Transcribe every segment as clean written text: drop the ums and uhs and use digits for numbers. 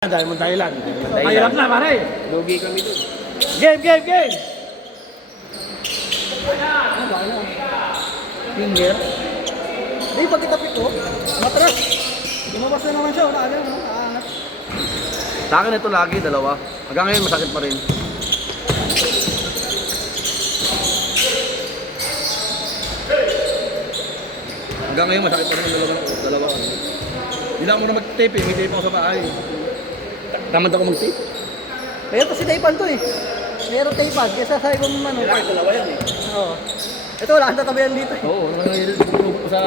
Dahil mo dahilan. Mahirap na, pare. Lugi kami doon. Game! Finger. Hindi, pag itapit ko, matras. Lumabas na naman siya, nakaangat. Sa akin ito lagi, dalawa. Hanggang ngayon masakit pa rin. Hanggang ngayon masakit pa rin ang dalawa. Hindi na ako na mag-tape eh. May tape ako sa bahay. Tamad ako mag-tape. Pero kasi taypan to eh. Meron taypan, kesa sa ibang ano. Kailangan dalawa yan eh. Oo. Ito, wala kang tatabayan dito eh. Oo, nangyayari ko sa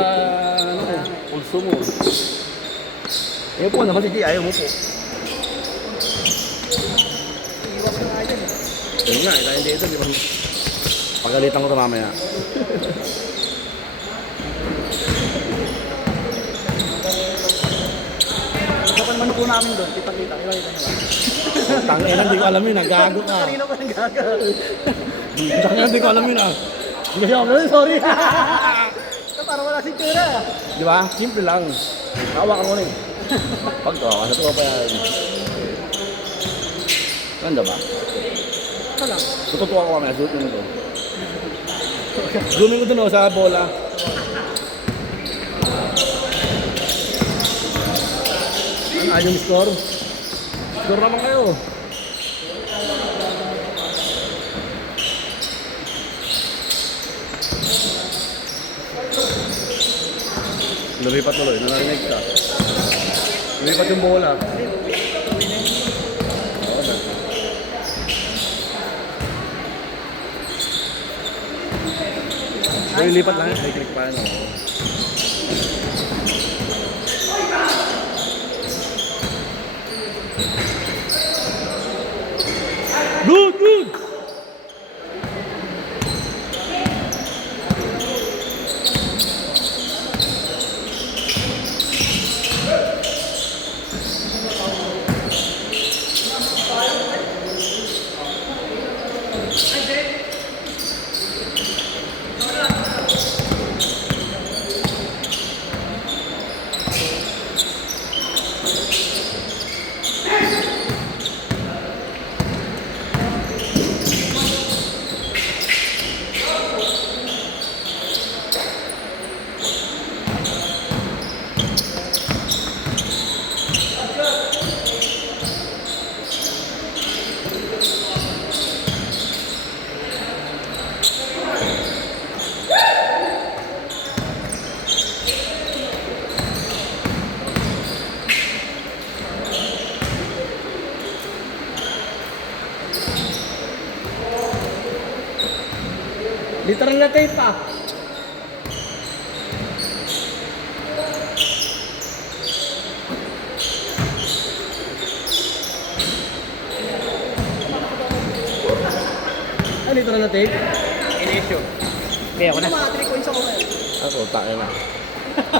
pulso mo. Ayaw po naman, sige, ayaw mo po. Iwas na nga dyan eh. Yun nga, tayo dito, di ba? Pagalitan ko ito mamaya. Ito pa naman po namin doon, kita-kita, kilala nyo ba? Tangina, hindi ko alam yun, nagago ka. Kanina pa nang gaga. Tangina, hindi ko alam yun ah. Hindi kasi ako ganun, sorry. Ito, parang wala sintura. Di ba? Simple lang. Hawakan mo na eh. Pag to, sa to pa yan. Ganda ba? Ito lang. Tututuwa ko mamaya, suot mo nito. Zooming ko dun sa bola. Ano, yung score? Score naman kayo. Lumipat tuloy, narinig ka. Lumipat yung bola. Lilipat lang yun, may click pa yun. Good! Literal na tape pa. Ano literal na tape? In-issue. Okay, ako na. Mga 3 points ako eh. Ako, tayo na.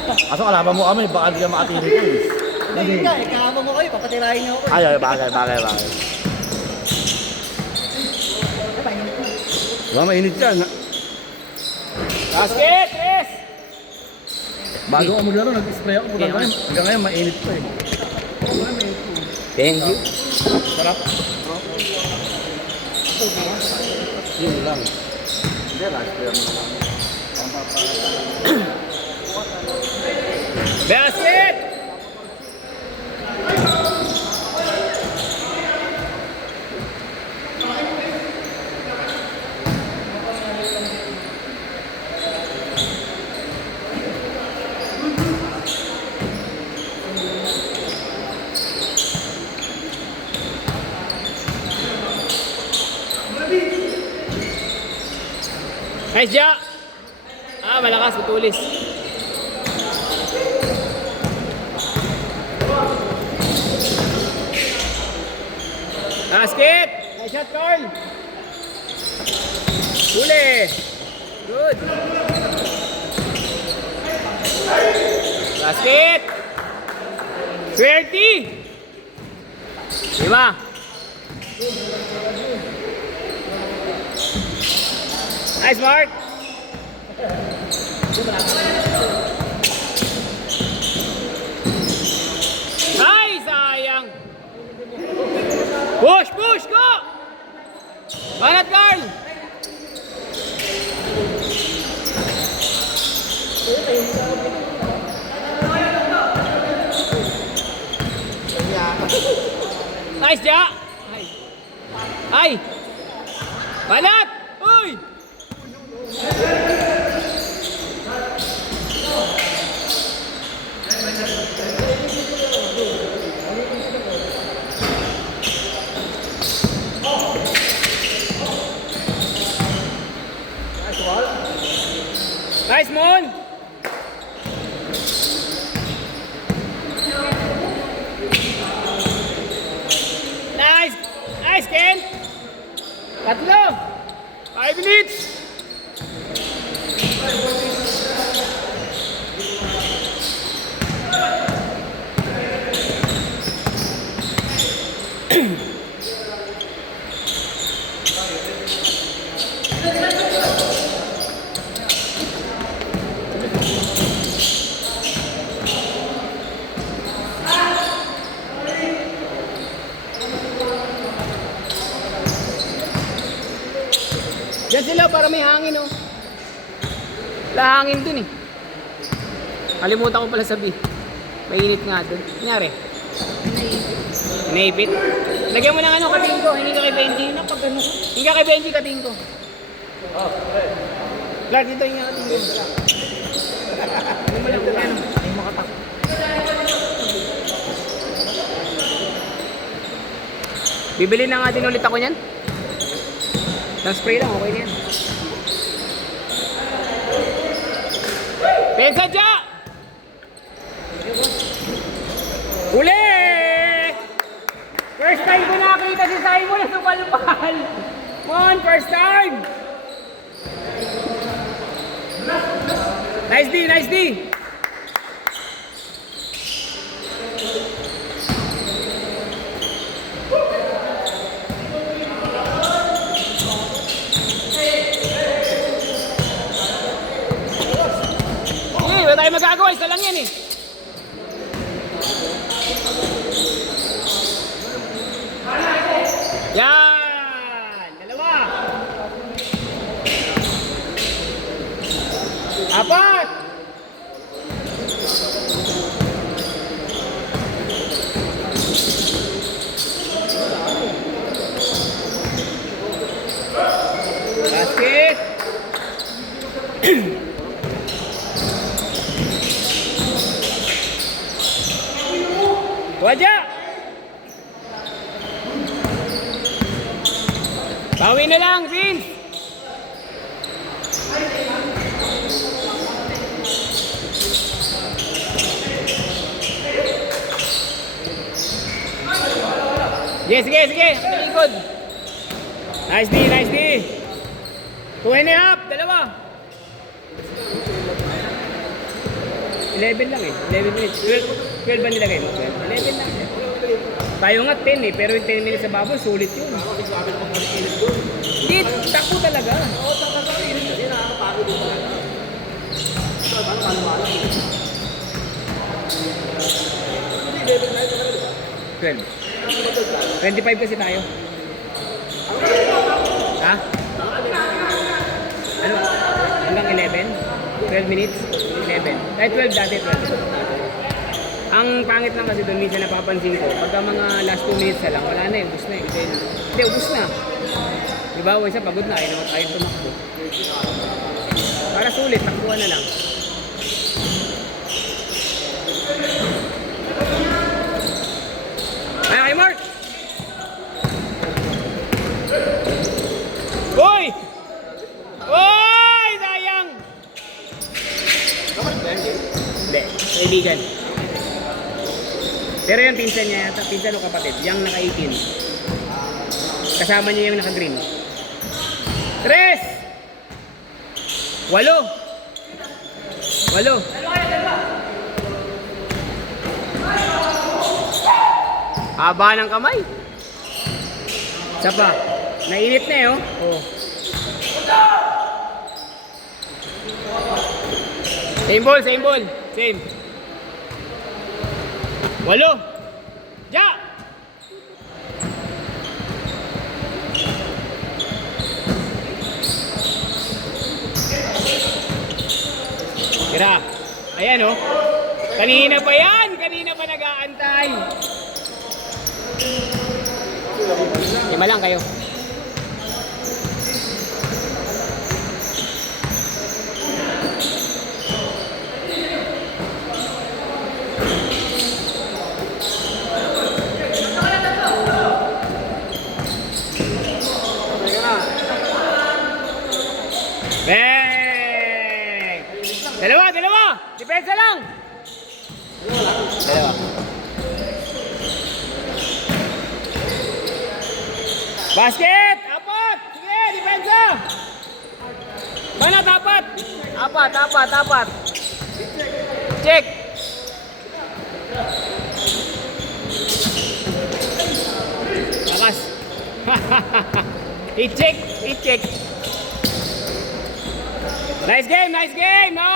Kaso kalaban mo kami, baka di ka makatiri ko eh. Hindi nga eh, kahaba mo kayo, papatirahin niyo ako eh. Ay, bagay. Diba, mainit yan. Basket, Chris! Bago ako maglaro, nag-spray ako. Hanggang ngayon, mainit pa eh. Thank you. Sarap. Yun lang. Hindi, na-spray mo lang. Basket! Nice job! Malakas, matulis. Basket! Nice shot, Carl! Huli! Good! Basket! 20! Diba? Nice, Mark! Ay, sayang! Push, push, go! Banat, Carl! Nice, Ja! Ay! Ay! Banat! Uy! Nice, Mon! Nice! Nice, Ken! Tatlo! 5 minutes! Diyan sila para may hangin, oh. Wala hangin dun, eh. Kalimutan ko pala sabi. Mainit nga dun. Nangyari? Naipit. Lagyan mo ng ano, kating ko. Hindi ka kay Benji. Hindi ka kay Benji, kating ko. Clark, dito yung kating ko. Ano mo lang kung ano? Ay, makatak. Bibili na nga din ulit ako niyan. Ng spray lang, okay na yan. Pensa dya! Uli! First time ko nakita si Simon na supalupal. Come on, first time! Nice D, nice D! Wala tayo magagawa, isa lang yan eh. Yan! Dalawa! Apat! Basket! Wajah! Bawi na lang, Vince! Sige, sige! Likod! Nice D, nice D! 2.5, dalawa! 11 lang eh, 11 minutes. 12 ba nilagay mo? 11 lang. Tayo nga 10 eh, pero yung 10 minutes sa baboy, sulit yun. Hindi, takbo talaga. Oo, takbo talaga. Hindi nakakapagod yung mga. Ito, paano maniwala? 12. 25 kasi tayo. Ha? Ano? Hanggang 11? 12 minutes? 11. Kahit 12 dati, 12. Ang pangit lang kasi doon, minsan napapansin ko, pagka mga last 2 minutes na lang, wala na eh, ubus na eh. Hindi, ubus na. Diba, o isa pagod na, ayaw tumakbo. Para sulit, takbuhan na lang. Ay, kay Mark! Hoy! Hoy! Sayang! Hindi, kaibigan. Pero yung pinsan niya, pinsan o kapatid, yung naka-18. Kasama niya yung naka-green. 3! 8! 8! Haba ng kamay. Isa pa. Nainit na eh, oh. Oh. Same ball, same ball. Same. 8. Ja! Tira. Ayan oh. Kanina pa yan. Kanina pa nag-aantay. 5 lang kayo. Bang! Dalawa! Depensa lang! Dalawa. Basket! Apat! Sige, depensa! Banat, apat! Apat! Check! Bakas! I-check! Nice game! No!